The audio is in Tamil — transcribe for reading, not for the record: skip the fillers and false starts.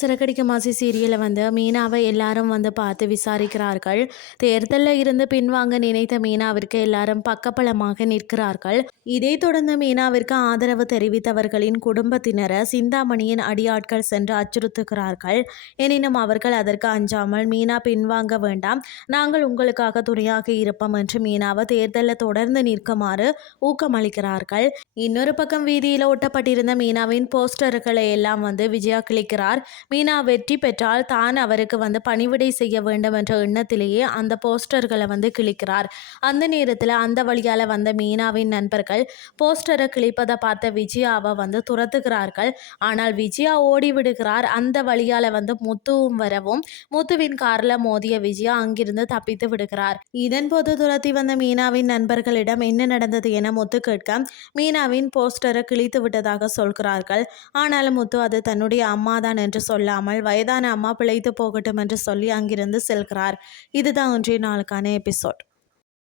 சிறகடிக்க மாசி சீரியலை மீனாவை எல்லாரும் பார்த்து விசாரிக்கிறார்கள். தேர்தலில் இருந்து பின்வாங்க நினைத்த மீனாவிற்கு எல்லாரும் பக்கபலமாக நிற்கிறார்கள். இதைத் தொடர்ந்து மீனாவிற்கு ஆதரவு தெரிவித்தவர்களின் குடும்பத்தினரை சிந்தாமணியின் அடியாட்கள் சென்று அச்சுறுத்துகிறார்கள். எனினும் அவர்கள் அதற்கு அஞ்சாமல் மீனா பின்வாங்க வேண்டாம், நாங்கள் உங்களுக்காக துணையாக இருப்போம் என்று மீனாவை தேர்தலில் தொடர்ந்து நிற்குமாறு ஊக்கமளிக்கிறார்கள். இன்னொரு பக்கம் வீதியில் ஒட்டப்பட்டிருந்த மீனாவின் போஸ்டர்களை எல்லாம் விஜயா கிளிக்கிறார். மீனா வெற்றி பெற்றால் தான் அவருக்கு பணிவிடை செய்ய வேண்டும் என்ற எண்ணத்திலேயே அந்த போஸ்டர்களை கிளிக்கிறார். அந்த நேரத்தில் அந்த வழியால் வந்த மீனாவின் நண்பர்கள் போஸ்டரை கிளிப்பதை பார்த்த விஜயாவை துரத்துகிறார்கள். ஆனால் விஜயா ஓடிவிடுகிறார். அந்த வழியால் முத்துவும் வரவும் முத்துவின் காரில் மோதிய விஜயா அங்கிருந்து தப்பித்து விடுகிறார். இதன் போது துரத்தி வந்த மீனாவின் நண்பர்களிடம் என்ன நடந்தது என முத்து கேட்க மீனாவின் போஸ்டரை கிழித்து விட்டதாக சொல்கிறார்கள். ஆனாலும் முத்து அது தன்னுடைய அம்மாதான் என்று சொல்லாமல் வயதான அம்மா பிழைத்து போகட்டும் என்று சொல்லி அங்கிருந்து செல்கிறார். இதுதான் இன்றைய நாளுக்கான எபிசோட்.